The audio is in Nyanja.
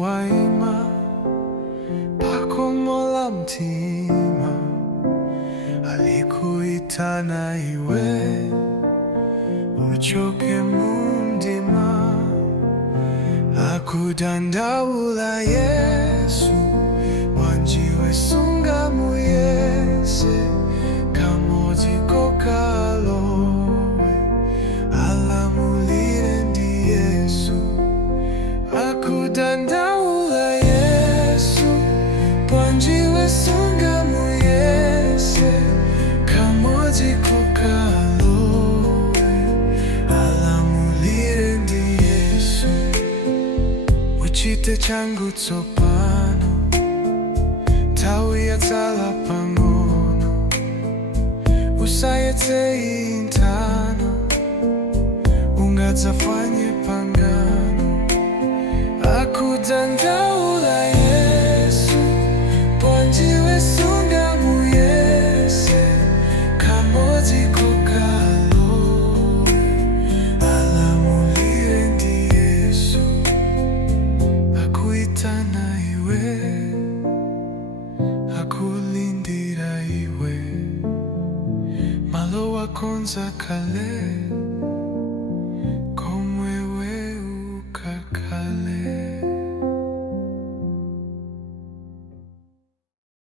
waima pakomola mtima alikuitana iwe uchoke mundima akudandaula Yesu wanjiwe sunga muyese kamoziko kalowe alamulire ndi Yesu akudandaula Yesu wanjiwe sunga muyese kamoziko kalowe alamulire ndi Yesu uchite changu tsopano tawi yatsala pang'ono usayetse intano ungadzafanye pangano akudandaula Yesu wanjiwe sunga muyese kamoziko kalowe alamulire ndi Yesu akuitana iwe akulindira iwe malo wakonza kale